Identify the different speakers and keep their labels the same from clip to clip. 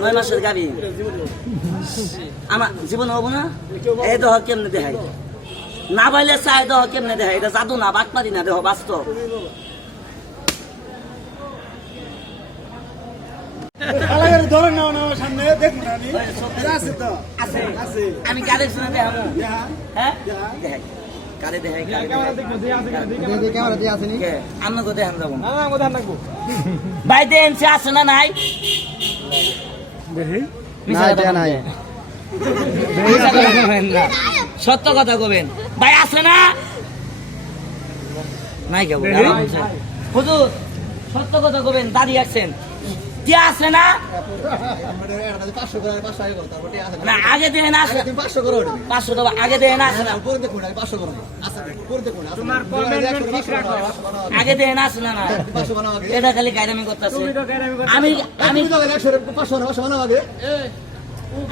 Speaker 1: নয় মাসের গাবি। আমার জীবন হব না? এই দেহ কেমনে দেখাই না পাইলে চাই দেহ কেমনে দেখাই এটা জাদু না বাটপারি না দেহ বাস্তব।
Speaker 2: আমি। আছে তো
Speaker 1: আছে।
Speaker 2: আছে।
Speaker 1: আমি কাদের শুনে দেখাবো।
Speaker 2: হ্যাঁ?
Speaker 1: হ্যাঁ
Speaker 2: দেখাই।
Speaker 1: কারে দেখাই কারে
Speaker 3: ক্যামেরা দিয়ে আসেনি
Speaker 1: যাব। ভাই দেন সে না নাই। সত্য কথা কবেন। ভাই আছে না? নাই কেবল হুজুর সত্য কথা কবেন দাঁড়িয়ে আছেন। আছে না?
Speaker 3: আগে
Speaker 1: না
Speaker 3: পাঁচশো করো
Speaker 1: পাঁচশো আগে আছে না?
Speaker 3: আগে
Speaker 1: আছে না না? এটা খালি গাইরামি করতেছে।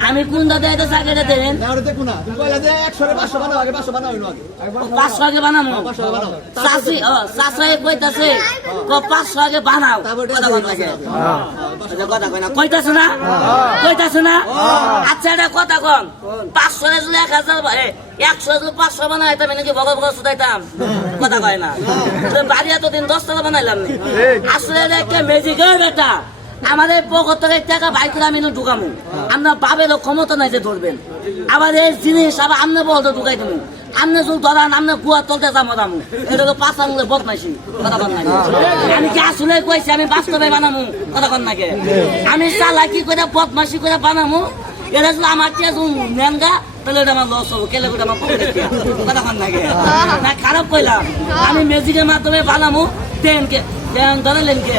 Speaker 1: আমি কোন দাদা এটা
Speaker 3: পাঁচশো আগে বানাও আগে
Speaker 1: পাঁচশো আগে বানাবো
Speaker 3: পাঁচশো
Speaker 1: চাষি কইতাছে পাঁচশো আগে বানাও।
Speaker 3: তারপরে
Speaker 1: কথা কথা না কইতাছে না? কইতাছে না আচ্ছা এটা কথা কম। পাঁচশো যদি এক হাজার একশো যদি পাঁচশো বানাই তাহলে নাকি বগল বগল শুধাইতাম কথা কয় না। তো বাড়ি এতদিন দশ টাকা বানাইলাম নি। আসলে একটা ম্যাজিক বেটা আমাদের পকেট থেকে টাকা বাইক করে আমি ঢুকামু। আমরা বাবেরও ক্ষমতা নাই যে ধরবেন। আবার এই জিনিস আবার আমনে বলতে ঢুকাই দেবো আমনে যদি ধরান, আমনে কুয়া তলতে যাব দামু। এটা তো পাঁচ আঙুলে বদমাইছি কথা কন নাকি আমি কি আসলে কইছি, আমি বাস্তবে বানামু, কথা কন নাকি আমি চালাকি করে, বদমাইশি করে বানামু, এটা যদি আমার যদি নেনগা তাহলে এটা আমার লস হব, কেলে করে আমার পকেটে। কথা কন নাকি না, খারাপ কইলাম। আমি ম্যাজিকের মাধ্যমে বানামু টেনকে টেন ধরালেন কে?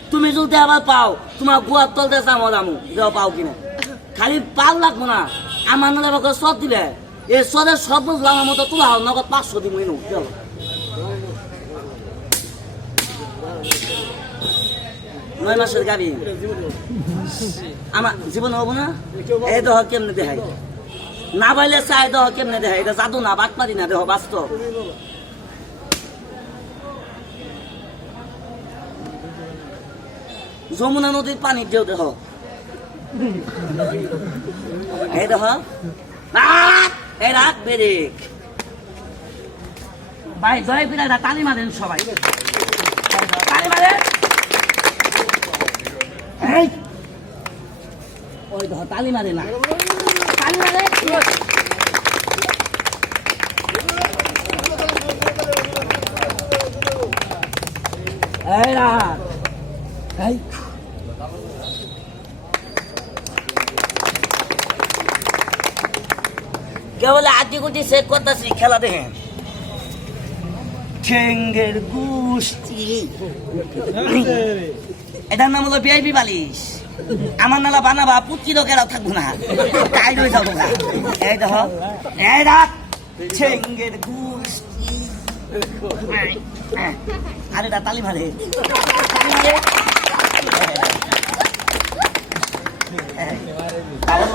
Speaker 1: তুমি যদি আবার পাও। তোমার গুয়ার তলতে চামো দামু দেওয়া পাও কিনা। খালি পাল লাগবো না। আমার নালে বাকে সব দিলে। এই সদের সব আমার মতো তোলা হোক নগদ পাঁচশো দিব চলো নয় মাসের গাবি। আমার জীবন হব না? এই দেহ কেমনে দেখাই না বাইলে চাই দেহ কেমনে দেখাই এটা জাদু না বাটপারি না দেহ বাস্তব যমুনা নদীর পানি দেহ দেহ। এই দেহ এই রাখ বেরেক ভাই জয় পিড়া তালি মারেন সবাই। তালি মারেন। ওই তালি মারে না। তালি মারে। এই রাখ এই কেবল আদি গুটি চেক করতেছি খেলা দেখেন ঠেঙ্গের গুষ্টি এটার নাম হলো বিআইপি বালিশ আমার নালা বানাবা পুচকি লোকেরাও থাকব না তাই রয়ে যাব না এই দেখো এই রাখ ঠেঙ্গের গুষ্টি আরে তালি মারে তালি